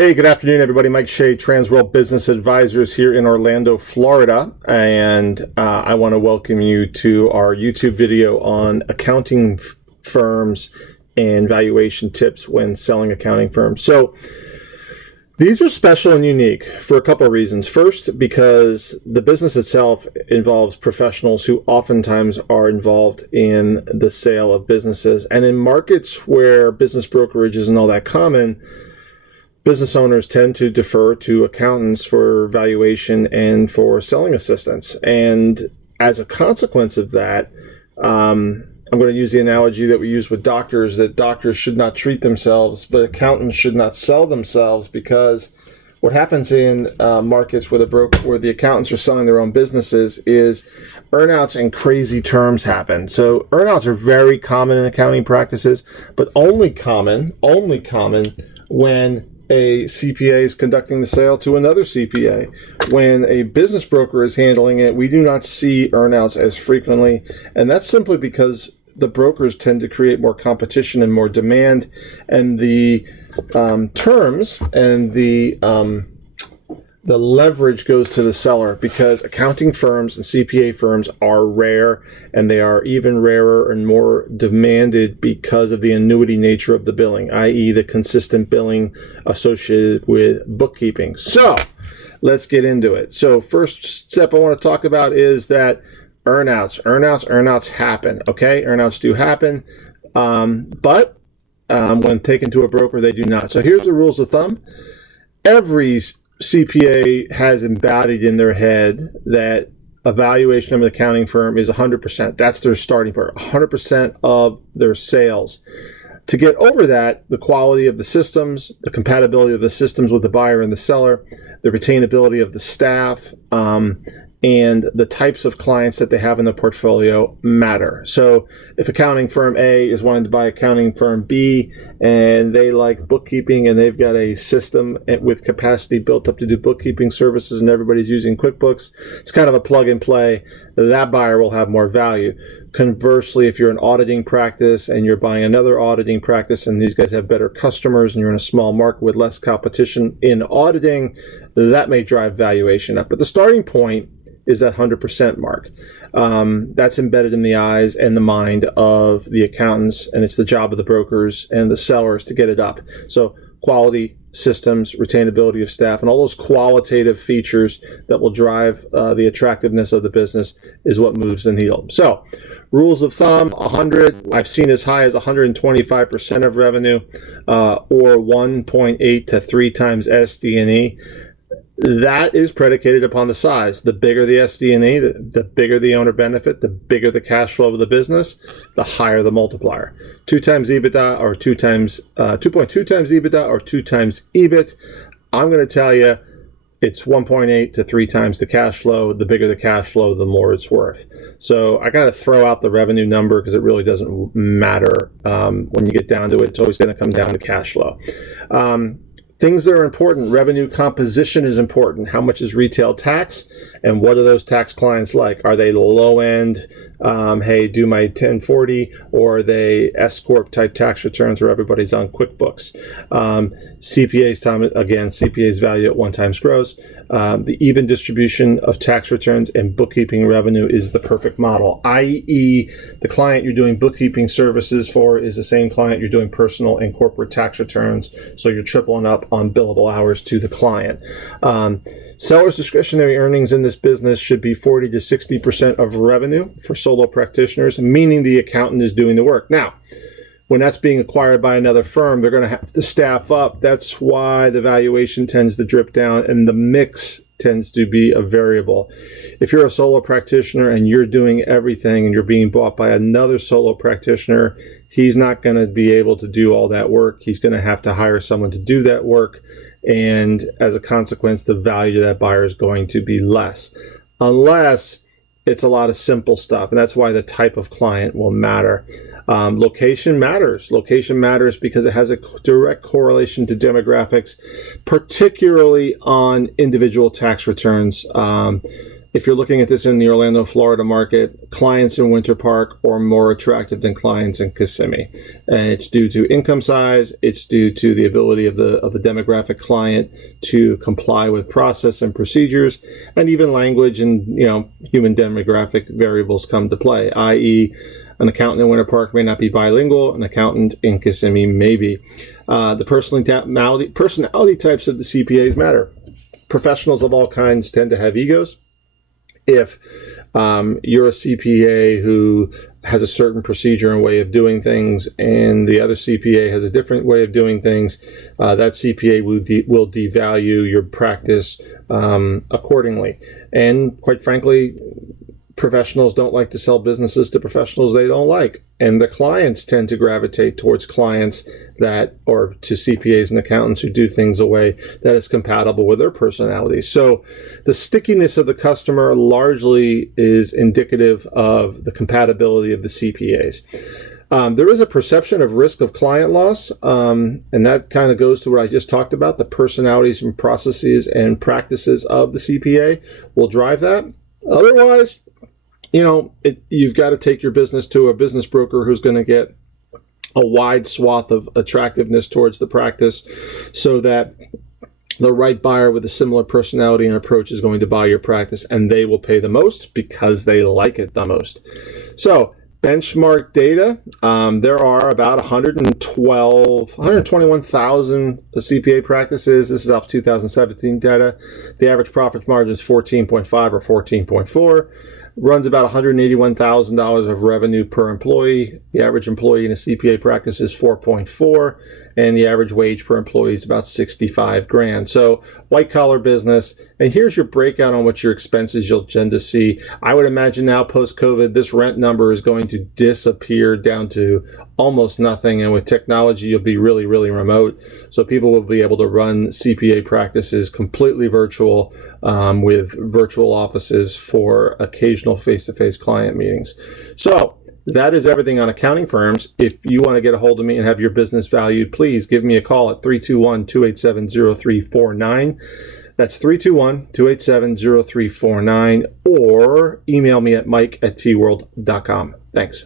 Hey, good afternoon, everybody. Mike Shea, Transworld Business Advisors here in Orlando, Florida. And I want to welcome you to our YouTube video on accounting firms and valuation tips when selling accounting firms. So these are special and unique for a couple of reasons. First, because the business itself involves professionals who oftentimes are involved in the sale of businesses. And in markets where business brokerage isn't all that common, business owners tend to defer to accountants for valuation and for selling assistance. And as a consequence of that, I'm going to use the analogy that we use with doctors, that doctors should not treat themselves, but accountants should not sell themselves, because what happens in markets where the accountants are selling their own businesses is earnouts and crazy terms happen. So earnouts are very common in accounting practices, but only common when a CPA is conducting the sale to another CPA. When a business broker is handling it, we do not see earnouts as frequently, and that's simply because the brokers tend to create more competition and more demand, and the terms and the leverage goes to the seller, because accounting firms and CPA firms are rare, and they are even rarer and more demanded because of the annuity nature of the billing, i.e. the consistent billing associated with bookkeeping. So let's get into it. So first step I want to talk about is that earnouts happen. Okay, earnouts do happen, but when taken to a broker, they do not. So here's the rules of thumb. Every CPA has embodied in their head that a valuation of an accounting firm is 100%. That's their starting point, 100% of their sales. To get over that, the quality of the systems, the compatibility of the systems with the buyer and the seller, the retainability of the staff, and the types of clients that they have in the portfolio matter. So if accounting firm A is wanting to buy accounting firm B, and they like bookkeeping, and they've got a system with capacity built up to do bookkeeping services, and everybody's using QuickBooks, it's kind of a plug and play, that buyer will have more value. Conversely, if you're an auditing practice and you're buying another auditing practice, and these guys have better customers, and you're in a small market with less competition in auditing, that may drive valuation up. But the starting point is that 100% mark. That's embedded in the eyes and the mind of the accountants, and it's the job of the brokers and the sellers to get it up. So quality, systems, retainability of staff, and all those qualitative features that will drive the attractiveness of the business is what moves the needle. So rules of thumb, 100, I've seen as high as 125% of revenue, or 1.8 to 3 times SD&E. That is predicated upon the size. The bigger the SD&E, the bigger the owner benefit, the bigger the cash flow of the business, the higher the multiplier. 2 times EBITDA or 2.2 times EBITDA or 2 times EBIT. I'm going to tell you it's 1.8 to 3 times the cash flow. The bigger the cash flow, the more it's worth. So I got to throw out the revenue number because it really doesn't matter when you get down to it. It's always going to come down to cash flow. Things that are important, revenue composition is important. How much is retail tax, and what are those tax clients like? Are they low end, hey, do my 1040, or are they S-Corp type tax returns where everybody's on QuickBooks? CPA's time, again, CPA's value at 1 times gross. The even distribution of tax returns and bookkeeping revenue is the perfect model, i.e. the client you're doing bookkeeping services for is the same client you're doing personal and corporate tax returns, so you're tripling up on billable hours to the client. Sellers' discretionary earnings in this business should be 40 to 60% of revenue for solo practitioners, meaning the accountant is doing the work. Now, when that's being acquired by another firm, they're going to have to staff up. That's why the valuation tends to drip down and the mix tends to be a variable. If you're a solo practitioner and you're doing everything and you're being bought by another solo practitioner, he's not going to be able to do all that work. He's going to have to hire someone to do that work. And as a consequence, the value of that buyer is going to be less, unless it's a lot of simple stuff. And that's why the type of client will matter. Location matters. Location matters because it has a direct correlation to demographics, particularly on individual tax returns. if you're looking at this in the Orlando, Florida market, clients in Winter Park are more attractive than clients in Kissimmee. And it's due to income size, it's due to the ability of the demographic client to comply with process and procedures, and even language and human demographic variables come to play, i.e., an accountant in Winter Park may not be bilingual, an accountant in Kissimmee may be. The personality types of the CPAs matter. Professionals of all kinds tend to have egos. If you're a CPA who has a certain procedure and way of doing things, and the other CPA has a different way of doing things, that CPA will devalue your practice accordingly. And quite frankly, professionals don't like to sell businesses to professionals they don't like. And the clients tend to gravitate towards clients or to CPAs and accountants who do things a way that is compatible with their personality. So the stickiness of the customer largely is indicative of the compatibility of the CPAs. There is a perception of risk of client loss, and that kind of goes to what I just talked about. The personalities and processes and practices of the CPA will drive that. Otherwise, you've got to take your business to a business broker who's going to get a wide swath of attractiveness towards the practice so that the right buyer with a similar personality and approach is going to buy your practice, and they will pay the most because they like it the most. So benchmark data, there are about 121,000 CPA practices. This is off 2017 data. The average profit margin is 14.5 or 14.4. Runs about $181,000 of revenue per employee. The average employee in a CPA practice is 4.4, and the average wage per employee is about 65 grand. So white collar business. And here's your breakout on what your expenses you'll tend to see. I would imagine now post-COVID, this rent number is going to disappear down to almost nothing. And with technology, you'll be really, really remote. So people will be able to run CPA practices completely virtual, with virtual offices for occasional face-to-face client meetings. So that is everything on accounting firms. If you want to get a hold of me and have your business valued, please give me a call at 321-287-0349. That's 321-287-0349, or email me at mike@tworld.com. Thanks.